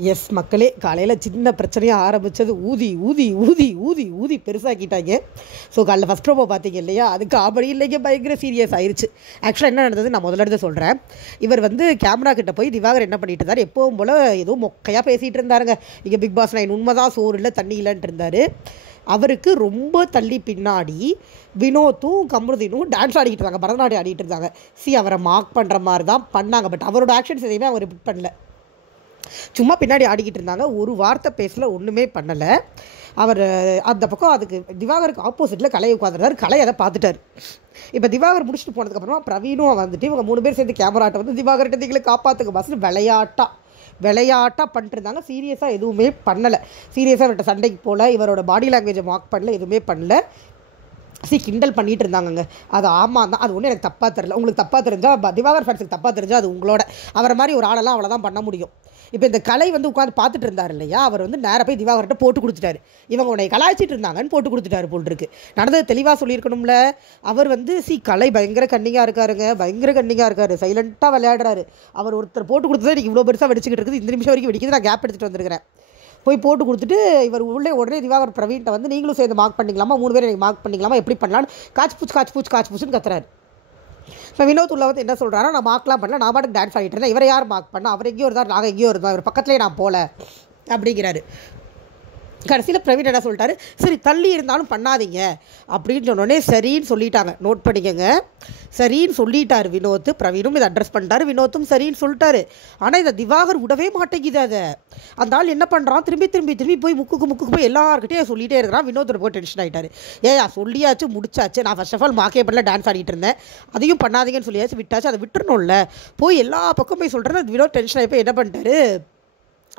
S மக்களே, காலையில் சின்ன பிரச்சனையாக ஆரம்பித்தது ஊதி ஊதி ஊதி ஊதி ஊதி பெருசாக்கிட்டாங்க. ஸோ காலைல ஃபஸ்ட் ப்ரோமோ பார்த்தீங்க இல்லையா, அது காமெடி இல்லைங்க, பயங்கர சீரியஸ் ஆயிடுச்சு. ஆக்சுவலாக என்ன நடந்தது நான் முதல்ல எடுத்து சொல்கிறேன். இவர் கேமரா கிட்ட போய் திவாகர் என்ன பண்ணிட்டு இருந்தார், எப்பவும் போல் ஏதோ மொக்கையாக பேசிகிட்டு இருந்தாருங்க. இங்கே பிக் பாஸ் 9 உண்மைதான், சோறு இல்லை தண்ணி இல்லைன்ட்டு இருந்தார். அவருக்கு ரொம்ப தள்ளி பின்னாடி வினோத்தும் கமருதீனும் டான்ஸ் ஆடிக்கிட்டு இருந்தாங்க, பரதநாட்டியம் ஆடிட்டு இருந்தாங்க. அவரை மார்க் பண்ணுற மாதிரி தான் பண்ணாங்க. பட் அவரோட ஆக்ஷன்ஸ் எதையுமே அவர் ரிப்பீட் பண்ணல, சும்மா பின்னாடி ஆடிக்கிட்டு இருந்தாங்க. ஒரு வார்த்தை பேசல, ஒன்றுமே பண்ணலை. அவர் அந்த பக்கம் அதுக்கு திவாகருக்கு ஆப்போசிட்டில் கலையை உட்காந்துருந்தார். கலை அதை பார்த்துட்டார். இப்போ திவாகர் முடிச்சுட்டு போனதுக்கப்புறமா பிரவீனும் இவங்க 3 பேர் சேர்ந்து கேமராட்ட திவாகர்கிட்ட நீங்களை காப்பாற்றுங்க பஸ்ன்னு விளையாட்டாக பண்ணிட்டு இருந்தாங்க. சீரியஸாக எதுவுமே பண்ணலை. சீரியஸாக இவர்கிட்ட சண்டைக்கு போகல, இவரோட பாடி லாங்குவேஜை மார்க் பண்ணல, எதுவுமே பண்ணல. கிண்டல் பண்ணிகிட்டு இருந்தாங்கங்க. அது ஆமாம் தான், அது ஒன்றும் எனக்கு தப்பாக தெரியல. உங்களுக்கு தப்பாக தெரிஞ்சால், திவாகர் ஃபேன்ஸுக்கு தப்பாக தெரிஞ்சால் அது உங்களோட. அவரை மாதிரி ஒரு ஆளெல்லாம் அவ்வளோதான் பண்ண முடியும். இப்போ இந்த கலை உட்காந்து பார்த்துட்டு இருந்தார் இல்லையா, அவர் நேராக போய் திவாகர்கிட்ட போட்டு கொடுத்துட்டாரு. இவங்க உன்னை கலாய்ச்சிட்டு இருந்தாங்கன்னு போட்டு கொடுத்துட்டாரு போல் இருக்கு. நடந்தது தெளிவாக சொல்லியிருக்கணும்ல. அவர் கலை பயங்கர கன்னிங்காக இருக்காரு, சைலண்ட்டாக விளையாடுறாரு. அவர் ஒருத்தர் போட்டு கொடுத்தது எனக்கு இவ்வளோ பெருசாக வெடிச்சிக்கிட்டு இருக்குது, இந்த நிமிஷம் வரைக்கும் வெடிக்குது. நான் கேப் எடுத்துகிட்டு வந்திருக்கிறேன். போய் போட்டு கொடுத்துட்டு இவர் உடனே திவாகர் பிரவீன்ட்ட நீங்களும் சேர்ந்து மார்க் பண்ணிக்கலாமா, 3 பேர் எனக்கு மார்க் பண்ணிக்கலாமா, எப்படி பண்ணலான்னு காச்சு பூச்சுன்னு கத்துறாரு. இப்போ வினோத் உள்ள என்ன சொல்கிறாரா, நான் மார்க்லாம் பண்ணல, நான் பாட்டுக்கு டான்ஸ் ஆகிட்டு இருந்தேன், இவரை யார் மார்க் பண்ணால், அவர் எங்கேயோ இருந்தார், நாங்கள் எங்கேயோ இருந்தோம், இவர் பக்கத்துலேயே நான் போகல அப்படிங்கிறாரு. கடைசியில் பிரவீன் என்ன சொல்லிட்டாரு, சரி தள்ளி இருந்தாலும் பண்ணாதீங்க அப்படின்னு சொன்னோடனே சரின்னு சொல்லிட்டாங்க. நோட் பண்ணிக்கங்க, சரின்னு சொல்லிட்டாரு வினோத். பிரவீனும் இதை அட்ரஸ் பண்ணிட்டாரு, வினோத்தும் சரின்னு சொல்லிட்டாரு. ஆனால் இதை திவாகர் விடவே மாட்டேங்குது. அதை அந்த ஆள் என்ன பண்ணுறான், திரும்பி போய் முக்குக்கு போய் எல்லாருக்கிட்டையும் சொல்லிகிட்டே இருக்கிறான். வினோத்தோட போய் டென்ஷன் ஆகிட்டாரு. சொல்லியாச்சு முடிச்சாச்சு, நான் ஃபர்ஸ்ட் ஆஃப் ஆல் மார்க்கே பண்ணல, டான்ஸ் ஆடிட்டு இருந்தேன், அதையும் பண்ணாதீங்கன்னு சொல்லியாச்சு, விட்டாச்சு, அதை விட்டுறணும்ல. போய் எல்லா பக்கம் போய் சொல்கிறேன். வினோத் டென்ஷன் ஆகி போய் என்ன பண்ணிட்டாரு,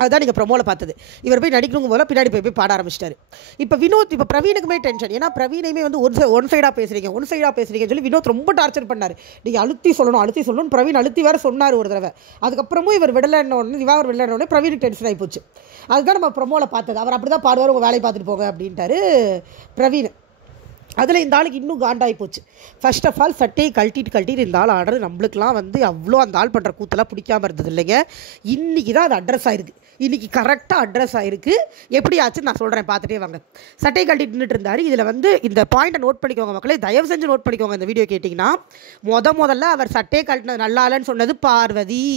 அதுதான் நீங்கள் ப்ரொமோவில் பார்த்தது. இவர் போய் நடிக்கணும் போல பின்னாடி போய் பாட ஆரம்பிச்சிட்டாரு. இப்போ பிரவீனுக்குமே டென்ஷன். ஏன்னா பிரவீனையுமே ஒன் சைடாக பேசுகிறீங்கன்னு சொல்லி வினோத் ரொம்ப டார்ச்சர் பண்ணார். நீங்கள் அழுத்தி சொல்லணும். பிரவீன் அழுத்தி வேறு சொன்னார் ஒரு தடவை. அதுக்கப்புறமும் இவர் திவாகர் விடலன்னொடனே பிரவீனுக்கு டென்ஷன் ஆகி போச்சு. அதுதான் நம்ம ப்ரொமோவில் பார்த்தது. அவர் அப்படி தான் பாடுவார், உங்கள் வேலையை பார்த்துட்டு போங்க அப்படின்ட்டாரு பிரவீன். அதில் இந்த ஆளுக்கு இன்னும் காண்டாகி போச்சு. ஃபர்ஸ்ட் ஆஃப் ஆல் சட்டையை கழட்டிட்டு இந்த ஆள் ஆடுறது நம்மளுக்குலாம் அவ்வளோ அந்த ஆள் பண்ணுற கூத்தெல்லாம் பிடிக்காமல் இருந்தது இல்லைங்க. இன்றைக்கி தான் அது அட்ரஸ் ஆகிருக்கு. இன்றைக்கி கரெக்டாக அட்ரஸ் ஆகிருக்கு. எப்படி ஆச்சுன்னு நான் சொல்கிறேன், பார்த்துட்டே வாங்க. சட்டையை கழட்டிட்டு நின்றுட்டு இருந்தார். இதில் இந்த பாயிண்ட்டை நோட் பண்ணிக்கோங்க மக்களே, தயவு செஞ்சு நோட் பண்ணிக்கோங்க. இந்த வீடியோ கேட்டிங்கன்னா முதல்ல அவர் சட்டையை கழட்டினது நல்லா இல்லைன்னு சொன்னது பார்வதி.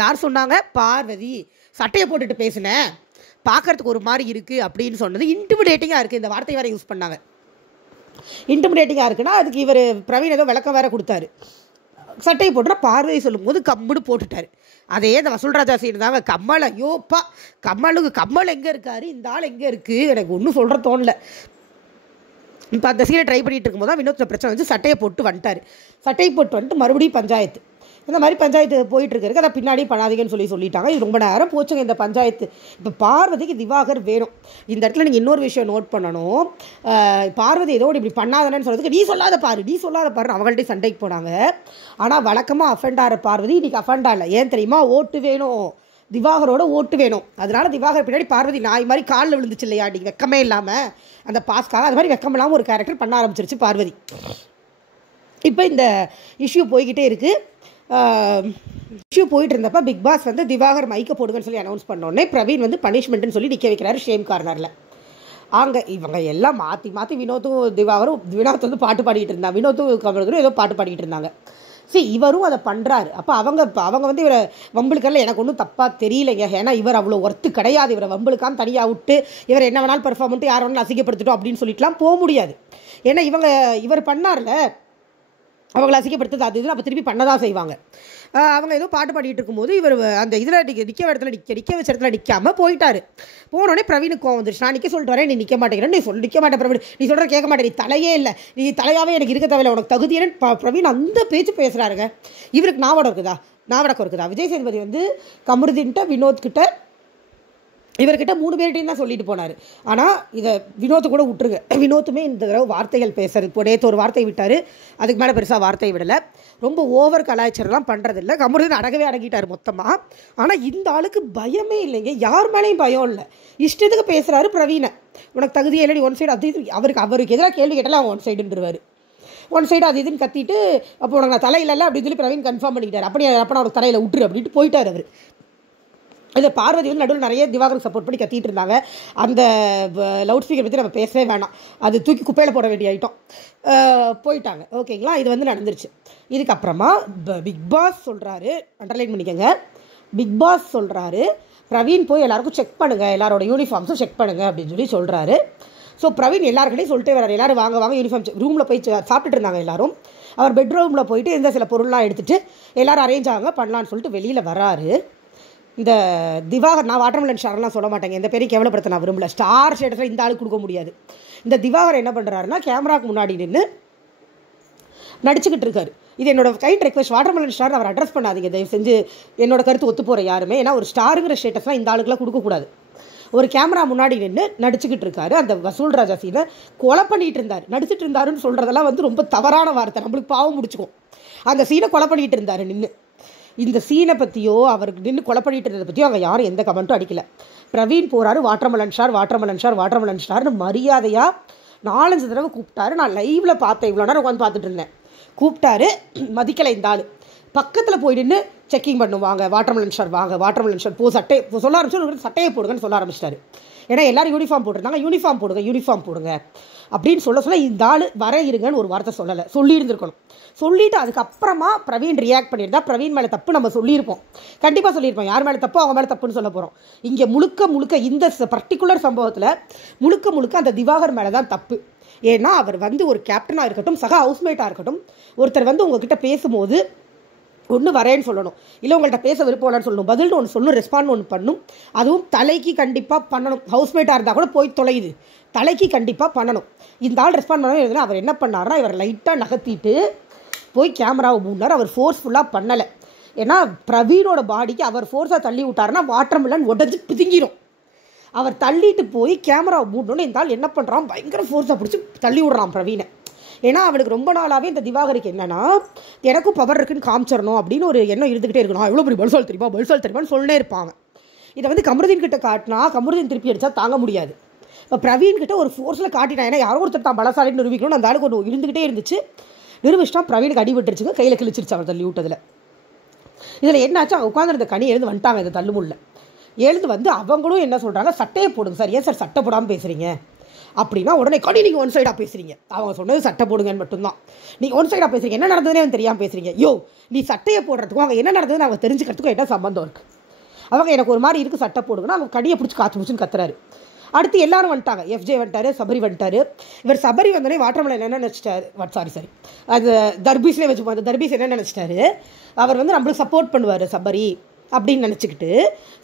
யார் சொன்னாங்க? பார்வதி. சட்டையை போட்டுட்டு பேசினேன், பார்க்குறதுக்கு ஒரு மாதிரி இருக்குது அப்படின்னு சொன்னது இன்டிமிடேட்டிங்காக இருக்குது. இந்த வார்த்தை வேறு யூஸ் பண்ணாங்க. இன்டிமிடேட்டிங்காக இருக்குன்னா அதுக்கு இவர் பிரவீன் ஏதோ விளக்கம் வேறு கொடுத்தாரு. சட்டையை போட்டுனா பார்வதி சொல்லும்போது கம்முடு போட்டுட்டார். அதே இந்த வசூல்ராஜா சீன் தாங்க. கம்மல், ஐயோப்பா, கம்மல் எங்கே இருக்காரு, இந்த ஆள் எங்கே இருக்குது, எனக்கு ஒன்றும் சொல்கிற தோணலை. இப்போ அந்த சீனை ட்ரை பண்ணிகிட்டு இருக்கும்போது தான் வினோத்தில் பிரச்சனை வந்து சட்டையை போட்டு வந்துட்டு மறுபடியும் பஞ்சாயத்து. இந்த மாதிரி பஞ்சாயத்து போயிட்டுருக்கு. அதை பின்னாடி பண்ணாதீங்கன்னு சொல்லிட்டாங்க. இது ரொம்ப நேரம் போச்சுங்க இந்த பஞ்சாயத்து. இப்போ பார்வதிக்கு திவாகர் வேணும். இந்த இடத்துல நீங்கள் இன்னொரு விஷயம் நோட் பண்ணணும். பார்வதி ஏதோ இப்படி பண்ணாதானேன்னு சொல்கிறதுக்கு நீ சொல்லாத பாரு அவங்கள்ட்ட சண்டைக்கு போனாங்க. ஆனால் வழக்கமாக அஃபெண்டாகிற பார்வதி இன்றைக்கி அஃபெண்டா இல்லை. ஏன் தெரியுமா? ஓட்டு வேணும், திவாகரோட ஓட்டு வேணும். அதனால திவாகர் பின்னாடி பார்வதி நாய் மாதிரி காலில் விழுந்துச்சு இல்லையா, நீங்கள் வெக்கமே இல்லாமல் அந்த பாஸ்க்காக அது மாதிரி வெக்கம் இல்லாமல் ஒரு கேரக்டர் பண்ண ஆரம்பிச்சிருச்சு பார்வதி. இப்போ இந்த இஷ்யூ போய்கிட்டே இருக்குது. போயிட்டு இருந்தப்போ பிக் பாஸ் திவாகர் மைக்க போடுங்கன்னு சொல்லி அனௌன்ஸ் பண்ணோடனே பிரவீன் பனிஷ்மெண்ட்னு சொல்லி நிற்க வைக்கிறாரு ஷேம் கார்னரில். அங்கே இவங்க எல்லாம் மாற்றி வினோத்தும் வினோத் பாட்டு பாடிக்கிட்டு இருந்தாங்க, வினோத்தும் கமருதீனும் ஏதோ பாட்டு பாடிக்கிட்டு இருந்தாங்க. இவரும் அதை பண்ணுறாரு. அப்போ அவங்க இவரை வம்புலுக்கெல்லாம் எனக்கு ஒன்றும் தப்பாக தெரியலைங்க. ஏன்னா இவர் அவ்வளோ ஒர்த்து கிடையாது. இவரை வம்புலுக்கான்னு தனியாக விட்டு இவர் என்ன வேணாலும் பெர்ஃபார்ம் பண்ணிட்டு யார் வேணாலும் அசிங்கப்படுத்திட்டோம் அப்படின்னு சொல்லிட்டுலாம் போக முடியாது. ஏன்னா இவர் பண்ணார்ல, அவங்களை அசிங்கப்படுத்துறது அது இதுன்னு அப்போ திருப்பி பண்ணதான் செய்வாங்க. அவங்க ஏதோ பாட்டு பாடிட்டு இருக்கும்போது இவர் அந்த இதில் நிற்க வச்ச இடத்துல நிற்காமல் போயிட்டார். போனோடனே பிரவீனுக்கு கோவம் வந்துருச்சு. நான் நிற்க சொல்லிட்டு வரேன், நீ நிற்க மாட்டேங்கிறேன், நீ நிற்க மாட்டேன் பிரவீன், நீ சொல்கிற கேட்க மாட்டேன், நீ தலையே இல்லை, நீ தலையாகவே எனக்கு இருக்க தேவையில்லை, உனக்கு தகுதியேன்னு பிரவீன் அந்த பேச்சு பேசுகிறாருங்க. இவருக்கு நாவடக்கம் இருக்குதா? விஜய் சேதுபதி கமருதீன்ட்ட வினோத்கிட்ட இவர்கிட்ட 3 பேர்கிட்டையும் தான் சொல்லிட்டு போனார். ஆனால் இதை வினோத்து கூட விட்டுருங்க. வினோத்துமே இந்த தடவை வார்த்தைகள் பேசுறது. இப்போ நேற்று ஒரு வார்த்தை விட்டார், அதுக்கு மேலே பெருசாக வார்த்தை விடலை. ரொம்ப ஓவர் கலாய்ச்சரெலாம் பண்ணுறதில்ல. கமருதீன் அடங்கிட்டார் மொத்தமாக. ஆனால் இந்த ஆளுக்கு பயமே இல்லைங்க, யார் மேலேயும் பயம் இல்லை. இஷ்டத்துக்கு பேசுகிறாரு பிரவீனை. உனக்கு தகுதியே இல்லை, ஒன் சைடு அது அவருக்கு எதிராக கேள்வி கேட்டாலும் அவன் ஒன் சைடுன்றவார். ஒன் சைடு அது இதுன்னு கத்திட்டு அப்போ உனக்கு நான் தலையில அப்படின்னு சொல்லி பிரவீன் கன்ஃபார்ம் பண்ணிக்கிட்டார். அப்போ அவனுக்கு தலையில் விட்டுரு அப்படின்ட்டு போயிட்டார் அவர். இதை பார்வதி வந்து நடுவில் நிறைய திவாகருக்கு சப்போர்ட் பண்ணி கத்திட்டு இருந்தாங்க. அந்த லவுட் ஸ்பீக்கர் பற்றி நம்ம பேசவே வேணாம், அது தூக்கி குப்பையில் போட வேண்டிய ஐட்டம். போயிட்டாங்க. ஓகேங்களா, இது வந்து நடந்துருச்சு. இதுக்கப்புறமா பிக் பாஸ் சொல்கிறாரு, அண்டர்லைன் பண்ணிக்கோங்க, பிக் பாஸ் சொல்கிறாரு பிரவீன் போய் எல்லாருக்கும் செக் பண்ணுங்கள், எல்லாரோட யூனிஃபார்ம்ஸும் செக் பண்ணுங்கள் அப்படின்னு சொல்கிறாரு. ஸோ பிரவீன் எல்லாருக்கிட்டையும் சொல்லிட்டே வர்றாரு, எல்லோரும் வாங்க வாங்க யூனிஃபார்ம் ரூமில் போய் சாப்பிட்டுட்டு இருந்தாங்க எல்லோரும். அவர் பெட்ரூமில் போயிட்டு இந்த சில பொருள்லாம் எடுத்துகிட்டு எல்லோரும் அரேஞ்ச் ஆகுங்க பண்ணலான்னு சொல்லிட்டு வெளியில் வராரு. இந்த திவாகர், நான் வாட்டர்மெலன் ஸ்டார்லாம் சொல்ல மாட்டேங்க, இந்த பேரையும் கேவலப்படுத்த நான் விரும்பல, ஸ்டார் ஸ்டேட்டஸில் இந்த ஆளுக்கு கொடுக்க முடியாது. இந்த திவாகர் என்ன பண்ணுறாருன்னா கேமராவுக்கு முன்னாடி நின்று நடிச்சுக்கிட்டு இருக்காரு. இது என்னோட கைண்ட் ரெக்வஸ்ட், வாட்டர்மெலன் ஸ்டார் அவர் அட்ரஸ் பண்ணாதீங்க தயவு செஞ்சு, என்னோட கருத்து ஒத்து போகிற யாருமே. ஏன்னா ஒரு ஸ்டாருங்கிற ஸ்டேட்டஸ்லாம் இந்த ஆளுக்குலாம் கொடுக்கக்கூடாது. ஒரு கேமரா முன்னாடி நின்று நடிச்சுக்கிட்டு இருக்காரு. அந்த வசூல் ராஜா சீனை கொலை பண்ணிகிட்டு இருந்தார், நடிச்சிட்டு இருந்தாருன்னு சொல்கிறதெல்லாம் வந்து ரொம்ப தவறான வார்த்தை, நம்மளுக்கு பாவம் முடிச்சுக்கும். அந்த சீனை கொலை பண்ணிகிட்டு இருந்தார் நின்று. இந்த சீனை பற்றியோ அவருக்கு நின்று கொலை பண்ணிட்டு இருந்ததை பற்றியோ அங்கே யாரும் எந்த கமெண்ட்டும் அடிக்கல. பிரவீன் போகிறாரு, watermelon star watermelon star watermelon ஸ்டார்னு மரியாதையாக 4-5 தடவை கூப்பிட்டாரு. நான் லைவில் பார்த்தேன், இவ்வளோ நேரம் உட்காந்து பார்த்துட்டு இருந்தேன். கூப்பிட்டாரு, மதிக்கலை இந்த ஆள். பக்கத்தில் போய் நின்று செக்கிங் பண்ணுவாங்க, வாட்டர்மெலன் ஸ்டார் வாங்க, வாட்டர்மெலன் ஸ்டார் சட்டை சொல்ல ஆரம்பிச்சு, சட்டையை போடுங்கன்னு சொல்ல ஆரம்பிச்சிட்டாரு. ஏன்னா எல்லோரும் யூனிஃபார்ம் போட்டிருந்தாங்க, யூனிஃபார்ம் போடுங்க யூனிஃபார்ம் போடுங்க அப்படின்னு சொல்ல இந்த ஆள் வர இருங்கன்னு ஒரு வார்த்தை சொல்லலை, சொல்லியிருந்துருக்கணும். சொல்லிவிட்டு அதுக்கப்புறமா பிரவீன் ரியாக்ட் பண்ணியிருந்தா பிரவீன் மேலே தப்பு நம்ம சொல்லியிருப்போம், கண்டிப்பாக சொல்லியிருப்போம். யார் மேலே தப்போ அவங்க மேலே தப்புன்னு சொல்ல போகிறோம். இங்கே முழுக்க இந்த பர்டிகுலர் சம்பவத்தில் முழுக்க அந்த திவாகர் மேலே தான் தப்பு. ஏன்னா அவர் வந்து ஒரு கேப்டனாக இருக்கட்டும், சக ஹவுஸ்மேட்டாக இருக்கட்டும், ஒருத்தர் வந்து உங்ககிட்ட பேசும்போது ஒன்று வரேன்னு சொல்லணும், இல்லை உங்கள்கிட்ட பேச விருப்பம்னு சொல்லணும், பதில்னு ஒன்று சொல்லணும், ரெஸ்பாண்ட் ஒன்று பண்ணணும். அதுவும் தலைக்கு கண்டிப்பாக பண்ணணும். ஹவுஸ்மேட்டாக இருந்தால் கூட போய் தொலையுது, தலைக்கு கண்டிப்பாக பண்ணணும். இந்த ஆள் ரெஸ்பாண்ட் பண்ணணும். அவர் என்ன பண்ணார்னா, இவர் லைட்டாக நகர்த்திட்டு போய் கேமராவை மூடினார். அவர் ஃபோர்ஸ்ஃபுல்லாக பண்ணலை. ஏன்னா பிரவீனோட பாடிக்கு அவர் ஃபோர்ஸாக தள்ளி விட்டாருன்னா வாட்டர்மெலன் உடஞ்சி பிதுங்கிடும். அவர் தள்ளிட்டு போய் கேமராவை மூடணுன்னு இந்த ஆள் என்ன பண்ணுறான், பயங்கர ஃபோர்ஸாக பிடிச்சி தள்ளி விடுறான் பிரவீனை. ஏன்னா அவனுக்கு ரொம்ப நாளாகவே இந்த திவாகருக்கு என்னென்னா, எனக்கும் பவர் இருக்குன்னு காமிச்சிடணும் அப்படின்னு ஒரு எண்ணம் இருந்துக்கிட்டே இருக்கணும். எவ்வளோ பெரிய பல்சால் தெரியுமான்னு சொல்லிட்டே இருப்பாங்க. இதை வந்து கமருதீன் கிட்ட காட்டினா கமருதீன் திருப்பி அடித்தா தாங்க முடியாது. இப்போ பிரவீன் கிட்ட ஒரு ஃபோர்ஸில் காட்டிட்டான். ஏன்னா யாரோ ஒருத்தர் தான் பலசாலின்னு நிரூபிக்கணும்னு அந்த ஆளுக்கு ஒன்று இருந்துக்கிட்டே இருந்துச்சு. நிரூபிச்சிட்டா பிரவீனுக்கு அடிபட்டுருச்சுங்க, கையில் கிழிச்சிருச்சு அவர் தள்ளி விட்டதில். இதில் என்னாச்சு, அவங்க உட்காந்துருந்த கனி எழுந்து வந்துட்டாங்க இந்த தள்ளுமுள்ள. எழுந்து வந்து அவங்களும் என்ன சொல்கிறாங்க, சட்டையை போடுங்க சார், ஏன் சார் சட்டை போடாமல் பேசுகிறீங்க அப்படின்னா உடனே கனி நீங்கள் ஒன் சைடாக பேசுகிறீங்க. அவங்க சொன்னது சட்டை போடுங்கன்னு மட்டும்தான், நீங்கள் ஒன் சைடாக பேசுகிறீங்க, என்ன நடந்ததுனே அவன் தெரியாமல் பேசுகிறீங்க. யோ, நீ சட்டையை போடுறதுக்கும் அவங்க என்ன நடந்ததுன்னு அவங்க தெரிஞ்சுக்கிறதுக்கும் என்ன சம்பந்தம் இருக்குது? அவங்க எனக்கு ஒரு மாதிரி இருக்குது சட்டை போடுங்கன்னா அவங்க கடியை பிடிச்சி காற்று பிடிச்சின்னு கத்துறாரு. அடுத்து எல்லாரும் வந்துட்டாங்க, எஃப்ஜே வந்துட்டார், சபரி வந்துட்டார். இவர் சபரி வந்தோடனே வாட்டர்மெலன் என்ன நினச்சிட்டாரு, சாரி அது தர்பீஸ்லேயே வச்சுப்போம், அந்த தர்பீஸ் என்ன நினச்சிட்டாரு, அவர் வந்து நம்மளுக்கு சப்போர்ட் பண்ணுவார் சபரி அப்படின்னு நினச்சிக்கிட்டு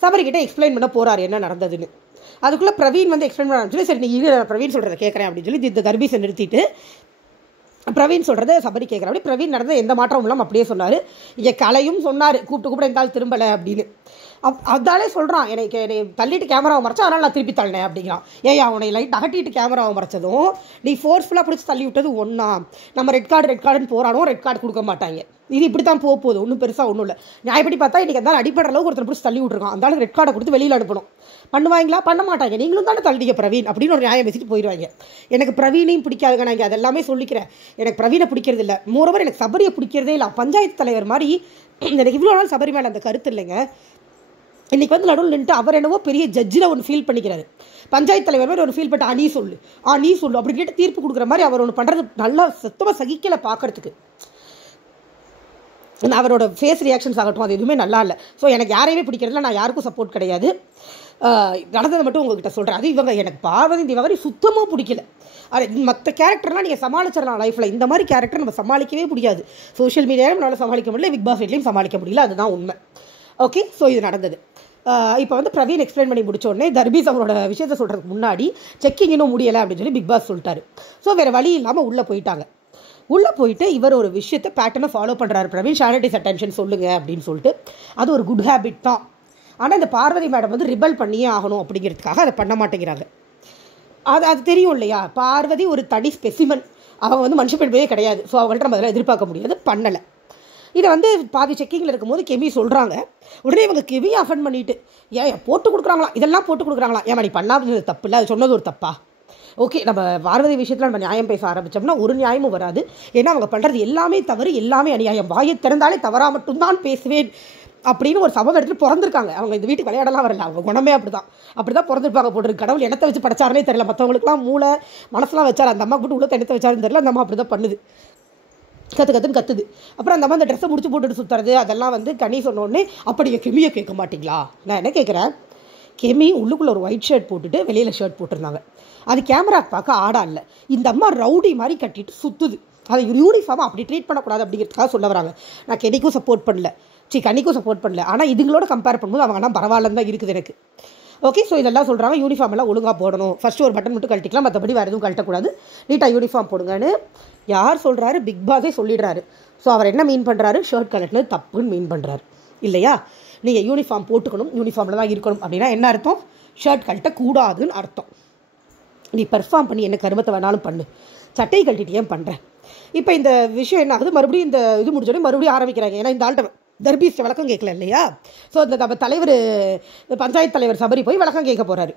சபரிக்கிட்ட எக்ஸ்பிளைன் பண்ண போகிறார் என்ன நடந்ததுன்னு. அதுக்குள்ளே பிரவீன் வந்து எக்ஸ்பிளைன் பண்ண ஆரம்பிச்சு, சரி நீ பிரவீன் சொல்கிறத கேட்குறேன் அப்படின்னு சொல்லி இந்த தர்பீஸை நிறுத்திட்டு பிரவீன் சொல்கிறத சபரி கேட்குற. அப்படி பிரவீன் நடந்த எந்த மாற்றமும் இல்லாமல் அப்படியே சொன்னார். இங்கே கலையும் சொன்னார், கூப்பிட்டு எந்த ஆள் திரும்பலை அப்படின்னு. அதாலே சொல்கிறான், என்னை தள்ளிட்டு கேமராவை மறைச்சா அதனால் நான் திருப்பி தள்ளினேன் அப்படிங்கிறான். ஏன் அவனை லைட் அகட்டிட்டு கேமராவை மறைச்சதும் நீ ஃபோர்ஸ்ஃபுல்லாக பிடிச்சி தள்ளி விட்டது ஒன்றா? நம்ம ரெட் கார்டுன்னு போராடும், ரெட் கார்டு கொடுக்க மாட்டாங்க. இது இப்படி தான் போகுது, ஒன்றும் பெருசாக ஒன்றும் இல்லை. நியாயப்படி பார்த்தா இன்றைக்கி அந்த அடிப்படை அளவுக்கு ஒருத்தர் பிடிச்சி தள்ளி விட்டுருக்கான். அந்த ஆளுக்கு ரெட் கார்டை கொடுத்து வெளியில் அனுப்பணும். பண்ணுவாங்களா? பண்ண மாட்டாங்க. நீங்களும் தானே தள்ளிங்க பிரவீன் அப்படின்னு ஒரு நியாயம் பேசிட்டு போயிடுவாங்க. எனக்கு பிரவீனையும் பிடிக்காதுங்க, நான் இங்கே அதெல்லாமே சொல்லிக்கிறேன். எனக்கு பிரவீனை பிடிக்கிறது இல்லை, மோரோவர் எனக்கு சபரியை பிடிக்கிறதே இல்லை. பஞ்சாயத்து தலைவர் மாதிரி எனக்கு இவ்வளோ நாள் சபரி மேலே அந்த கருத்து இல்லைங்க. இன்றைக்கி வந்து நடுவில் நின்றுட்டு அவர் என்னவோ பெரிய ஜட்ஜில் ஒன்று ஃபீல் பண்ணிக்கிறாரு. பஞ்சாயத்து தலைவர் மாதிரி ஒரு ஃபீல் பண்ணிட்டு நீ சொல்லு அப்படி கேட்டு தீர்ப்பு கொடுக்குற மாதிரி அவர் ஒன்று பண்ணுறது நல்லா சுத்தமாக சகிக்கலை பார்க்குறதுக்கு. அவரோட ஃபேஸ் ரியாக்ஷன்ஸ் ஆகட்டும், அது எதுவுமே நல்லா இல்லை. ஸோ எனக்கு யாரையுமே பிடிக்கிறதுல, நான் யாருக்கும் சப்போர்ட் கிடையாது. நடந்ததை மட்டும் உங்கள்கிட்ட சொல்கிறேன். அது இவங்க எனக்கு பார்வதி திவாகரி சுத்தமாக பிடிக்கல. மற்ற கேரக்டர்லாம் நீங்கள் சமாளிச்சிடலாம் லைஃப்பில், இந்த மாதிரி கேரக்டர் நம்ம சமாளிக்கவே முடியாது. சோஷியல் மீடியாவில் நம்மளால் சமாளிக்க முடியல, பிக் பாஸ் வீட்லேயும் சமாளிக்க முடியல, அதுதான் உண்மை. ஓகே, ஸோ இது நடந்தது. இப்போ வந்து பிரவீன் எக்ஸ்பிளைன் பண்ணி முடிச்ச உடனே தர்பீஸ் அவரோட விஷயத்தை சொல்கிறதுக்கு முன்னாடி செக்கிங் இன்னும் முடியலை அப்படின்னு சொல்லி பிக் பாஸ் சொல்லிட்டாரு. ஸோ வேறு வழி இல்லாமல் உள்ளே போயிட்டாங்க. உள்ளே போயிட்டு இவர் ஒரு விஷயத்தை பேட்டர்னை ஃபாலோ பண்ணுறாரு. பிரவீன் ஷானிட்டிஸ் அட்டென்ஷன் சொல்லுங்கள் அப்படின்னு சொல்லிட்டு, அது ஒரு குட் ஹேபிட் தான். ஆனால் இந்த பார்வதி மேடம் வந்து ரிபல் பண்ணியே ஆகணும் அப்படிங்கிறதுக்காக அதை பண்ண மாட்டேங்கிறாங்க. அது தெரியும் இல்லையா, பார்வதி ஒரு தனி ஸ்பெசிமன், அவங்க வந்து மனுஷ பெண்மையே கிடையாது. ஸோ அவங்கள்ட்ட நம்ம அதெல்லாம் எதிர்பார்க்க முடியாது, பண்ணலை. இதை வந்து பாதி செக்கிங்கில் இருக்கும்போது கெமி சொல்கிறாங்க. உடனே இவங்க கெமியை அஃபெண்ட் பண்ணிவிட்டு, ஏன் போட்டு கொடுக்குறாங்களா, இதெல்லாம் போட்டு கொடுக்குறாங்களா, ஏன் நீ பண்ணாதது தப்பு இல்லை, அது சொன்னது ஒரு தப்பா? ஓகே, நம்ம பார்வதி விஷயத்தில் நம்ம நியாயம் பேச ஆரம்பித்தோம்னா ஒரு நியாயமும் வராது. ஏன்னா அவங்க பண்ணுறது எல்லாமே தவறு, எல்லாமே அநியாயம். வாயை திறந்தாலே தவறாக மட்டும்தான் பேசுவேன் அப்படின்னு ஒரு சபம் எடுத்துட்டு பிறந்திருக்காங்க. அவங்க இந்த வீட்டுக்கு விளையாடலாம் வரல, அவங்க குணமே அப்படிதான் பிறந்திருப்பாங்க போட்டுருக்கு. கடவுள் எண்ணத்தை வச்சு படைச்சாருனே தெரியல. மற்றவங்களுக்குலாம் மூளை மனசுலாம் வச்சார், அந்த அம்மா போட்டு உள்ள எண்ணத்தை வச்சாருன்னு தெரியல. அந்த அம்மா அப்படி தான் பண்ணுது, கற்றுன்னு கத்துது. அப்புறம் அந்த அம்மா அந்த ட்ரெஸ்ஸை முடிச்சு போட்டுட்டு சுற்றுறது அதெல்லாம் வந்து கனி சொன்னோடனே அப்படியே கெமியை கேட்க மாட்டிங்களா? நான் என்ன கேட்குறேன், கெமி உள்ளுக்குள்ளே ஒரு ஒயிட் ஷர்ட் போட்டுட்டு வெளியில் ஷர்ட் போட்டிருந்தாங்க. அது கேமரா பார்க்க ஆடா இல்லை. இந்த அம்மா ரவுடி மாதிரி கட்டிட்டு சுற்றுது. அதை யூனிஃபார்மாக அப்படி ட்ரீட் பண்ணக்கூடாது அப்படிங்கிறதுக்காக சொல்ல வராங்க. நான் கெனிக்கும் சப்போர்ட் பண்ணல, கன்னிக்கும் சப்போர்ட் பண்ணல. ஆனால் இதுங்களோட கம்பேர் பண்ணும்போது அவங்கலாம் பரவாயில்லன்னு தான் இருக்குது எனக்கு. ஓகே, ஸோ இதெல்லாம் சொல்கிறாங்க, யூனிஃபார்ம் எல்லாம் ஒழுங்காக போடணும், ஃபஸ்ட்டு ஒரு பட்டன் மட்டும் கழட்டிக்கலாம், மற்றபடி வேறு எதுவும் கழட்டக்கூடாது, நீட்டாக யூனிஃபார்ம் போடுங்கன்னு யார் சொல்கிறாரு? பிக் பாஸே சொல்லிடுறாரு. ஸோ அவர் என்ன மீன் பண்ணுறாரு? ஷர்ட் கலர்னு தப்புன்னு மீன் பண்ணுறாரு இல்லையா? நீங்கள் யூனிஃபார்ம் போட்டுக்கணும், யூனிஃபார்மில் தான் இருக்கணும் அப்படின்னா என்ன அர்த்தம்? ஷர்ட் கழட்டக்கூடாதுன்னு அர்த்தம். நீ பெர்ஃபார்ம் பண்ணி என்ன கருமத்தை வேணாலும் பண்ணு, சட்டையை கழட்டிட்டு ஏன் பண்ணுறேன்? இப்போ இந்த விஷயம் என்ன ஆகுது, மறுபடியும் இந்த இது முடிஞ்சோடனே மறுபடியும் ஆரம்பிக்கிறாங்க. ஏன்னா இந்த ஆள்கிட்ட தர்பீஸ் விளக்கம் கேட்கல இல்லையா? ஸோ இந்த நம்ம தலைவர், பஞ்சாயத்து தலைவர் சபரி போய் விளக்கம் கேட்க போகிறாரு.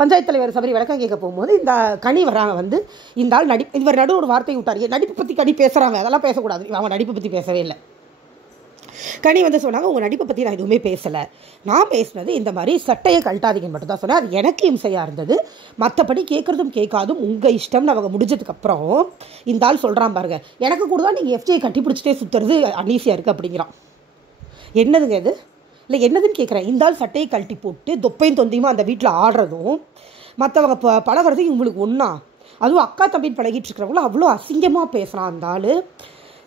பஞ்சாயத்து தலைவர் சபரி விளக்கம் கேட்க போகும்போது இந்த கனி வராங்க. வந்து இந்த ஆள் இவர் நடுவு ஒரு வார்த்தை விட்டார், நடிப்பு பற்றி கனி பேசுகிறாங்க, அதெல்லாம் பேசக்கூடாது. அவங்க நடிப்பை பற்றி பேசவே இல்லை. கனி வந்து சொன்னாங்க, உங்கள் நடிப்பை பற்றி நான் எதுவுமே பேசலை, நான் பேசினது இந்த மாதிரி சட்டையை கழட்டாதீங்கன்னு மட்டும் தான் சொன்னேன், அது எனக்கு இம்சையாக இருந்தது, மற்றபடி கேட்குறதும் கேட்காதும் உங்கள் இஷ்டம்னு அவங்க முடிஞ்சதுக்கப்புறம் இந்த ஆள் சொல்கிறான் பாருங்க, எனக்கு கூட தான் நீங்கள் எஃப்ஜே கட்டி பிடிச்சிட்டே சுற்றுறது அன்ஈஸியாக இருக்குது அப்படிங்கிறான். என்னதுங்க இது? இல்லை என்னதுன்னு கேட்குறேன். இந்த ஆள் சட்டையை கழட்டி போட்டு தொப்பையும் தொந்தியுமா அந்த வீட்டில் ஆடுறதும் மற்றவங்க பழகிறதும் இவங்களுக்கு ஒன்றா? அதுவும் அக்கா தம்பின்னு பழகிட்டு இருக்கிறவங்களும் அவ்வளோ அசிங்கமாக பேசுகிறான் அந்த ஆள்.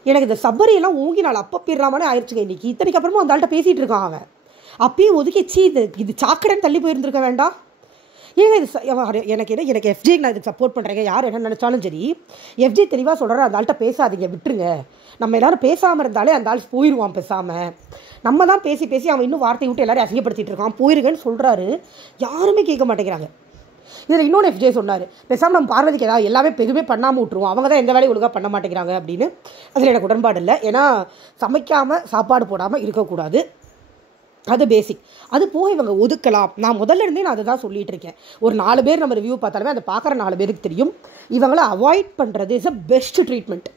எனக்கு இந்த சபரியெல்லாம் ஊங்கி நாள் அப்போ பிறாமனே ஆயிடுச்சுங்க இன்றைக்கி. இத்தனைக்கு அப்புறமா அந்த ஆள்கிட்ட பேசிகிட்டு இருக்கான் அவன். அப்பயே ஒதுக்கிச்சு இது சாக்கடைன்னு தள்ளி போயிருந்துருக்க வேண்டாம். ஏங்க இது எனக்கு எஃப்ஜேக்கு நான் இதுக்கு சப்போர்ட் பண்ணுறேங்க, யார் என்ன நினச்சாலும் சரி. எஃப்ஜே தெளிவாக சொல்கிறாரு, அந்த ஆள்கிட்ட பேசாதீங்க, விட்டுருங்க. நம்ம எல்லோரும் பேசாமல் இருந்தாலே அந்த ஆள் போயிடுவான் பேசாமல். நம்ம தான் பேசி அவன் இன்னும் வார்த்தை விட்டு எல்லாரையும் அசிங்கப்படுத்திட்டு இருக்கான், போயிருங்கன்னு சொல்கிறாரு. யாருமே கேட்க மாட்டேங்கிறாங்க. இதில் இன்னொன்று எஃப்ஜே சொன்னார், பேசாமல் நம்ம பார்வதிக்கு ஏதாவது எல்லாமே எதுவுமே பண்ணாமல் விட்டுருவோம், அவங்க தான் எந்த வேலையும் ஒழுங்காக பண்ண மாட்டேங்கிறாங்க அப்படின்னு. அதில் எனக்கு உடன்பாடு இல்லை. ஏன்னா சமைக்காமல் சாப்பாடு போடாமல் இருக்கக்கூடாது, அது பேசிக். அது போக இவங்க ஒதுக்கலாம். நான் முதல்ல இருந்தே நான் அதை தான் சொல்லிகிட்டு இருக்கேன். ஒரு 4 பேர் நம்ம ரிவ்யூ பார்த்தாலுமே அதை பார்க்குற 4 பேருக்கு தெரியும், இவங்கள அவாய்ட் பண்ணுறது இஸ் அ பெஸ்ட் ட்ரீட்மெண்ட்.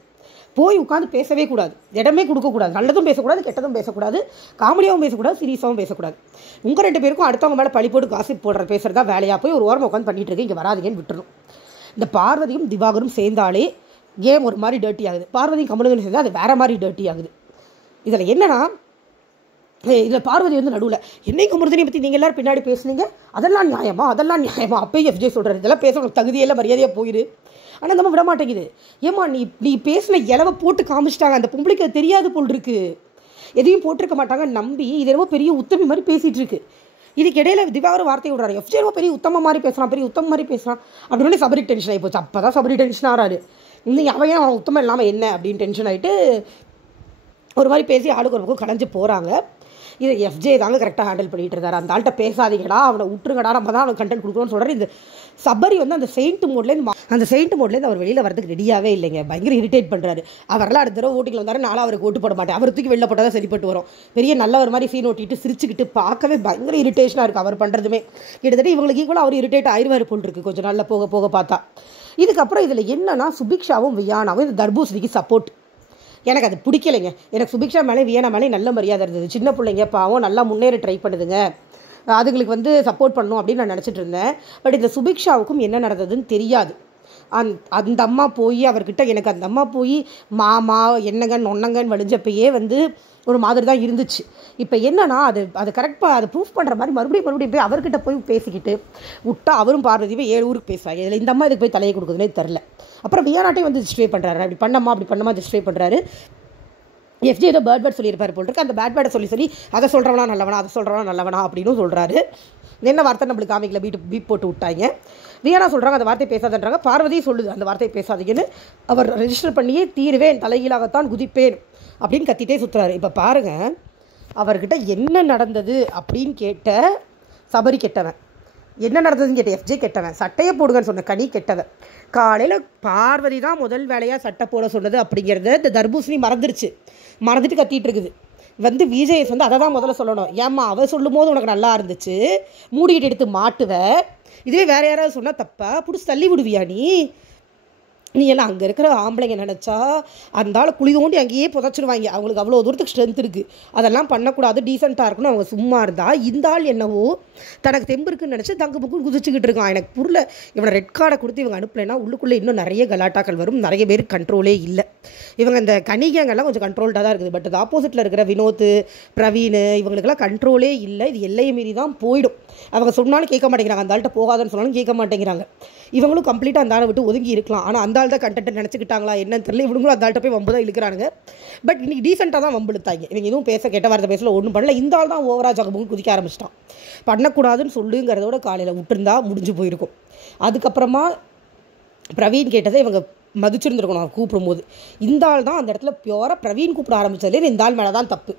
போய் உட்காந்து பேசவே கூடாது, இடமே கொடுக்கக்கூடாது, நல்லதும் பேசக்கூடாது, கெட்டதும் பேசக்கூடாது, காமெடியாகவும் பேசக்கூடாது, சீரியஸாகவும் பேசக்கூடாது. உங்கள் 2 பேருக்கும் அடுத்தவங்க மேலே பழி போட்டு காசிப் போடுற பேசுகிறதா வேலையாக போய் ஒரு ஓரமாக உட்காந்து பண்ணிகிட்டு இருக்கு, இங்கே வராதிங்கன்னு விட்டுரும். இந்த பார்வதியும் திவாகரும் சேர்ந்தாலே கேம் ஒரு மாதிரி டர்ட்டி ஆகுது, பார்வதியும் கமலுங்களும் சேர்ந்தால் அது வேறு மாதிரி டர்ட்டி ஆகுது. இதில் என்னென்னா, இதில் பார்வதி வந்து நடுவில் என்னைக்கு கமருதினியை பற்றி நீங்கள் எல்லோரும் பின்னாடி பேசுனீங்க, அதெல்லாம் நியாயமா அப்பயே எஃப்ஜே சொல்கிறார், இதெல்லாம் பேச உனக்கு தகுதியெல்லாம் மரியாதையாக போயிரு. ஆனால் நம்ம விட மாட்டேங்குது. ஏம்மா நீ பேசின இலவை போட்டு காமிச்சிட்டாங்க, அந்த பொம்பளைக்கு அது தெரியாது போல் இருக்கு, எதையும் போட்டிருக்க மாட்டாங்க நம்பி இது என்னவோ பெரிய உத்தமி மாதிரி பேசிகிட்டு இருக்கு. இதுக்கு இடையில திவாகர் வார்த்தை விடுறாரு, எஃப்ஜேவோ பெரிய உத்தம மாதிரி பேசுகிறான் அப்படின்னு சபரி டென்ஷன் ஆகி போச்சு. அப்போ தான் சபரி டென்ஷன் ஆகிறாரு, நீங்கள் அவன் உத்தமம் இல்லாமல் என்ன அப்படின்னு டென்ஷன் ஆகிட்டு ஒரு மாதிரி பேசி ஆளுக்கு ஒரு பக்கம் கலைஞ்சு போகிறாங்க. இது எஃப்ஜே தாங்க கரெக்டாக ஹேண்டில் பண்ணிகிட்டு இருந்தார். அந்த ஆள்கிட்ட பேசாதீங்கடா, அவனை விட்டுருங்கடா, நம்ம தான் அவனுக்கு கண்டென்ட் கொடுக்கணும்னு சொல்கிறார். இந்த சபரி வந்து அந்த செயின்ட் மோட்லேருந்து அவர் வெளியில் வரதுக்கு ரெடியாகவே இல்லைங்க, பயங்கர இரிட்டேட் பண்ணுறாரு. அவரெல்லாம் அடுத்த தடவை ஓட்டில் வந்தாரு, நானும் அவருக்கு ஓட்டு போட மாட்டேன், அவர் தூக்கி வெளில போட்டால் தான் சரிப்பட்டு வரும். பெரிய நல்ல ஒரு மாதிரி சீன் ஓட்டிட்டு சிரிச்சுக்கிட்டு பார்க்கவே பயங்கர இரிட்டேஷனாக இருக்குது அவர் பண்ணுறதுமே. கிட்டத்தட்ட இவங்களுக்கு ஈக்குவலாக அவர் இரிட்டேட் ஆயிடுவார் போல் இருக்குது கொஞ்சம் நாளில் போக போக பார்த்தா. இதுக்கப்புறம் இதில் என்னன்னா, சுபிக்ஷாவும் வியானாவும் இந்த தர்பூசணிக்கு சப்போர்ட். எனக்கு அது பிடிக்கலைங்க. எனக்கு சுபிக்ஷா மேலே வியானா மேலே நல்ல மரியாதை இருந்தது. சின்ன பிள்ளைங்க பாவம் நல்லா முன்னேற ட்ரை பண்ணுதுங்க, அதுங்களுக்கு வந்து சப்போர்ட் பண்ணணும் அப்படின்னு நான் நினச்சிட்டு இருந்தேன். பட் இந்த சுபிக்ஷாவுக்கும் என்ன நடந்ததுன்னு தெரியாது. அந்த அம்மா போய் அவர்கிட்ட, எனக்கு அந்த அம்மா போய் மாமா ஒன்னங்கன்னு வலிஞ்சப்பயே வந்து ஒரு மாதிரி தான் இருந்துச்சு. இப்போ என்னன்னா, அது கரெக்டாக அதை ப்ரூஃப் பண்ணுற மாதிரி மறுபடியும் போய் அவர்கிட்ட போய் பேசிக்கிட்டு விட்டா அவரும் பார்வதியும் 7 ஊருக்கு பேசுவாங்க. இதில் இந்த அம்மா இதுக்கு போய் தலையை கொடுக்குதுன்னே தெரில. அப்புறம் வியானாட்டையும் வந்து ஜஸ்டிஃபை பண்ணுறாரு, அப்படி பண்ணமா ஜஸ்டிஃபை பண்ணுறாரு. எஃப்ஜே ஏதோ பேட் சொல்லியிருப்பார் போல் இருக்கு, அந்த பேட் பேடை சொல்லி அதை சொல்கிறவனா நல்லவனா அப்படின்னு சொல்கிறாரு. என்ன வார்த்தை நம்மளுக்கு காமிக்கல, பீப் போட்டு விட்டாங்க. வியானா சொல்கிறாங்க அந்த வார்த்தையை பேசாதன்றாங்க, பார்வதியும் சொல்லுது அந்த வார்த்தையை பேசாதீங்கன்னு. அவர் ரெஜிஸ்டர் பண்ணியே தீருவேன், தலைகீழாகத்தான் குதிப்பேன் அப்படின்னு கத்திட்டே சுற்றுறாரு. இப்போ பாருங்கள், அவர்கிட்ட என்ன நடந்தது அப்படின்னு கேட்ட சபரி கெட்டவன், என்ன நடந்ததுன்னு கேட்ட எஃப்ஜே கெட்டவன், சட்டையை போடுங்கன்னு சொன்ன கனி கெட்டவன். காலையில் பார்வதி தான் முதல் வேலையாக சட்டை போட சொன்னது அப்படிங்கிறத இந்த தர்பூசணி மறந்துட்டு கத்திட்டு இருக்குது. வந்து விஜேஎஸ் வந்து அதை தான் முதல்ல சொல்லணும். ஏம்மா அவள் சொல்லும் போது உனக்கு நல்லா இருந்துச்சு, மூடிக்கிட்டு எடுத்து மாட்டுவ, இதுவே வேறு யாராவது சொன்னால் தப்பா பிடிச்சி தள்ளி விடுவியா நீ? நீ எல்லாம் அங்கே இருக்கிற ஆம்பளைங்க நினச்சா அந்த ஆளை குழி தோண்டி அங்கேயே புதைச்சிடுவாங்க. அவங்களுக்கு அவ்வளோ தூரத்துக்கு ஸ்ட்ரென்த் இருக்குது. அதெல்லாம் பண்ணக்கூடாது, டீசெண்டாக இருக்கணும். அவங்க சும்மா இருந்தால் இந்த ஆள் என்னவோ தனக்கு தெம்பு இருக்குன்னு நினச்சி தங்கு புக்கு குதிச்சுக்கிட்டு இருக்கான். எனக்கு புரியல. இவனை ரெட் கார்டை கொடுத்து இவங்க அனுப்பலைன்னா உள்ளுக்குள்ளே இன்னும் நிறைய கலாட்டாக்கள் வரும். நிறைய பேருக்கு கண்ட்ரோலே இல்லை. இவங்க இந்த கணிகங்கள்லாம் கொஞ்சம் கண்ட்ரோல்டாக தான் இருக்குது. பட் அது ஆப்போசிட்டில் இருக்கிற வினோத், பிரவீன் இவங்களுக்கெல்லாம் கண்ட்ரோலே இல்லை. இது எல்லையை மீறி தான் போயிடும். அவங்க சொன்னாலும் கேட்க மாட்டேங்கிறாங்க. அந்த ஆள்கிட்ட போகாதன்னு சொன்னாலும் கேட்க மாட்டேங்கிறாங்க. இவங்களும் கம்ப்ளீட்டாக அந்த ஆளை விட்டு ஒதுங்கி இருக்கலாம். ஆனால் அந்த ஆள் தான் கண்டென்ட் நினச்சிக்கிட்டாங்களா என்னன்னு தெரியல. இவங்களும் அந்த ஆள்கிட்ட போய் வம்பு தான் இழுக்கிறாங்க. பட் இன்றைக்கி டீசெண்டாக தான் வம்பு இழுத்தாங்க. இவங்க எதுவும் கெட்ட வார்த்தை பேசல, ஒன்றும் பண்ணல. இந்த ஆள் தான் ஓவரா ஜகமுக்கு குதிக்க ஆரம்பிச்சிட்டான். பண்ணக்கூடாதுன்னு சொல்லுங்கிறதோட காலையில் விட்டுருந்தா முடிஞ்சு போயிருக்கும். அதுக்கப்புறமா பிரவீன் கேட்டதை இவங்க மதிச்சிருந்துருக்கணும் அவர் கூப்பிடும்போது. இந்த ஆள் தான் அந்த இடத்துல பியூராக பிரவீன் கூப்பிட ஆரம்பிச்சதுலேயே இந்த ஆள் மேலே தான் தப்பு.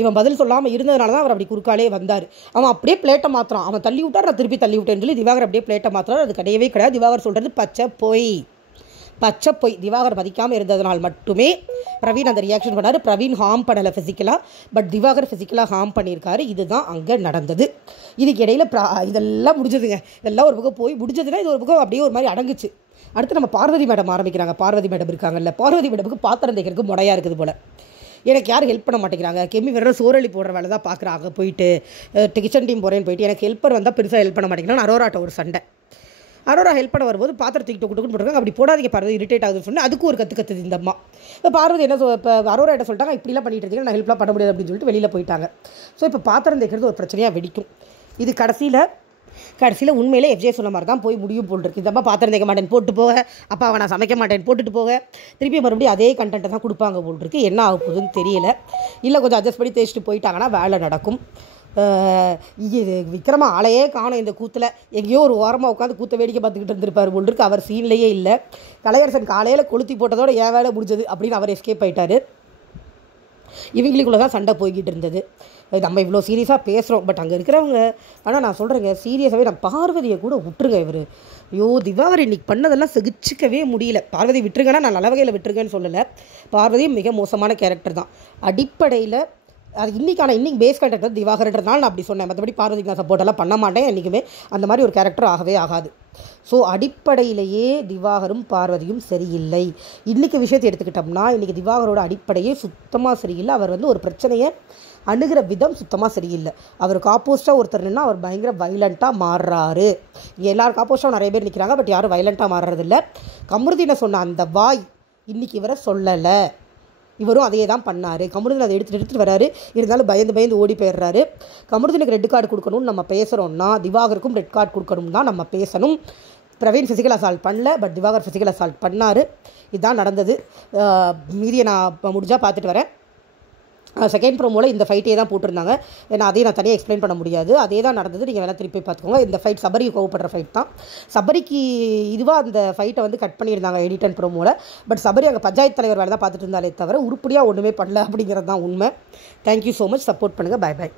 இவன் பதில் சொல்லாமல் இருந்ததுனால தான் அவர் அப்படி குறுக்காலே வந்தார். அவன் அப்படியே பிளேட்டை மாற்றுறான். அவன் தள்ளி விட்டார், நான் திருப்பி தள்ளி விட்டேன்னு சொல்லி திவாகர் அப்படியே பிளேட்டை மாற்றுறாரு. அது கிடையவே கிடையாது. திவாகர் சொல்கிறது பச்சை பொய். திவாகர் மதிக்காமல் இருந்ததுனால் மட்டுமே பிரவீன் அந்த ரியாக்ஷன் பண்ணார். பிரவீன் ஹார்ம் பண்ணலை ஃபிசிக்கலாக, பட் திவாகர் ஃபிசிக்கலாக ஹார்ம் பண்ணியிருக்காரு. இதுதான் அங்கே நடந்தது. இதுக்கு இடையில் இதெல்லாம் முடிஞ்சதுங்க. இதெல்லாம் ஒரு பக்கம் போய் முடிஞ்சதுன்னா இது ஒரு பக்கம் அப்படியே ஒரு மாதிரி அடங்குச்சு. அடுத்து நம்ம பார்வதி மேடம் ஆரம்பிக்கிறாங்க. பார்வதி மேடம் இருக்காங்கல்ல, பார்வதி மேடமுக்கு பாத்திரம் தேய்க்கிறதுக்கு முறையாக இருக்குது போல். எனக்கு யாரும் ஹெல்ப் பண்ண மாட்டேங்கிறாங்க. கெம்மி வேறு சோரளி போடுற வேலை தான் பார்க்குறாங்க. போயிட்டு கிச்சன் டீம் போகிறேன்னு போயிட்டு எனக்கு ஹெல்ப்பர் வந்தால் பெருசாக ஹெல்ப் பண்ண மாட்டேங்கிறாங்க. அரோராட்ட ஒரு சண்டை. அரோரா ஹெல்ப் பண்ண வரும்போது பாத்திரத்துக்கு டொக்குன்னு போட்டுருக்காங்க. அப்படி போடாதீங்க பார்வதி, இரிட்டேட் ஆகுதுன்னு சொன்னால் அதுக்கும் ஒரு கற்றுது இந்த அம்மா. இப்போ பார்வதி என்ன இப்போ அரோரா கிட்ட சொல்லிட்டாங்க, இப்படிலாம் பண்ணிட்டு இருக்கீங்க, நான் ஹெல்ப்லாம் பண்ண முடியாது அப்படின்னு சொல்லிட்டு வெளியில் போயிட்டாங்க. ஸோ இப்போ பாத்திரம் தேய்க்கிறது ஒரு பிரச்சனையாக வெடிக்கும். இது கடைசியில் உண்மையிலே எஃப்ஜே சொன்ன மாதிரி தான் போய் முடியும் போல் இருக்குது. இந்த அம்மா பாத்திரம் தேய்க்க மாட்டேன்னு போட்டு போக, அப்பா அவன் நான் சமைக்க மாட்டேன்னு போட்டுட்டு போக, திருப்பி மறுபடியும் அதே கண்டென்ட்டை தான் கொடுப்பாங்க போல் இருக்குது. என்ன ஆக போகுதுன்னு தெரியல. இல்லை கொஞ்சம் அட்ஜஸ்ட் பண்ணி தேய்ச்சிட்டு போயிட்டாங்கன்னா வேலை நடக்கும். இது விக்ரமா ஆளையே காணும் இந்த கூத்தில். எங்கேயோ ஒரு ஓரமாக உட்காந்து கூத்த வேடிக்கை பார்த்துக்கிட்டு இருந்திருப்பார் போல் இருக்கு. அவர் சீன்லேயே இல்லை. கலையரசன் காலையில் கொளுத்தி போட்டதோட ஏன் வேலை முடிஞ்சது அப்படின்னு அவர் எஸ்கேப் ஆகிட்டார். இவங்களுக்குள்ளே தான் சண்டை போய்கிட்டு இருந்தது. நம்ம இவ்வளோ சீரியஸாக பேசுகிறோம், பட் அங்கே இருக்கிறவங்க ஆனால் நான் சொல்கிறேங்க சீரியஸாகவே நான் பார்வதியை கூட விட்டுருங்க. இவர் திவாகர் இன்றைக்கி பண்ணதெல்லாம் சகிச்சிக்கவே முடியல. பார்வதி விட்டுருங்கன்னா நான் நல்ல வகையில் விட்டுருங்கன்னு சொல்லலை. பார்வதியும் மிக மோசமான கேரக்டர் தான். அடிப்படையில் அது இன்றைக்கி பேஸ் கேரக்டர் திவாகர்ன்றதுனால நான் அப்படி சொன்னேன். மற்றபடி பார்வதிக்கு நான் சப்போர்ட்டெல்லாம் பண்ண மாட்டேன். என்றைக்குமே அந்த மாதிரி ஒரு கேரக்டர் ஆகவே ஆகாது. ஸோ அடிப்படையிலேயே திவாகரும் பார்வதியும் சரியில்லை. இன்றைக்கி விஷயத்தை எடுத்துக்கிட்டோம்னா இன்றைக்கி திவாகரோட அடிப்படையே சுத்தமாக சரியில்லை. அவர் ஒரு பிரச்சனையை அணுகிற விதம் சுத்தமாக சரியில்லை. அவருக்கு ஆப்போசிட்டாக ஒருத்தர் நின்னா அவர் பயங்கர வைலண்ட்டாக மாறுறாரு. இங்கே எல்லாருக்கும் ஆப்போசிட்டாக நிறைய பேர் நிற்கிறாங்க, பட் யாரும் வைலண்ட்டாக மாறுறதில்ல. கமருதீனை சொன்ன அந்த வாய் இன்றைக்கி இவரை சொல்லலை. இவரும் அதையே தான் பண்ணார். கமருதீன் அதை எடுத்துகிட்டு வராரு. இருந்தாலும் பயந்து ஓடி போயிடுறாரு. கமருதீனுக்கு ரெட் கார்டு கொடுக்கணும்னு நம்ம பேசுகிறோம்னா திவாகருக்கும் ரெட் கார்டு கொடுக்கணும் தான் நம்ம பேசணும். பிரவீன் ஃபிசிக்கல் அசால்ட் பண்ணல, பட் திவாகர் ஃபிசிக்கல் அசால்ட் பண்ணார். இதுதான் நடந்தது. மீதியை நான் முடிஞ்சால் பார்த்துட்டு வரேன். செகண்ட் ப்ரோமோவில் இந்த ஃபைட்டே தான் போட்டிருந்தாங்க. ஏன்னா அதையும் நான் தனியாக எக்ஸ்பிளைன் பண்ண முடியாது. அதே தான் நடந்தது. நீங்கள் வேணால் திருப்பி பார்த்துக்கோங்க. இந்த ஃபைட் சபரிக்கு கோவப்படுற ஃபைட் தான். சபரிக்கு இதுவாக அந்த ஃபைட்டை கட் பண்ணியிருந்தாங்க எடிட் ப்ரோமோவில். பட் சபரி அங்கே பஞ்சாயத்து தலைவர் வேலை தான் பார்த்துட்டு இருந்தாலே தவிர உருப்படியாக ஒன்றுமே பண்ணல அப்படிங்கிறது தான் உண்மை. Thank you so much. சப்போர்ட் பண்ணுங்கள். பை.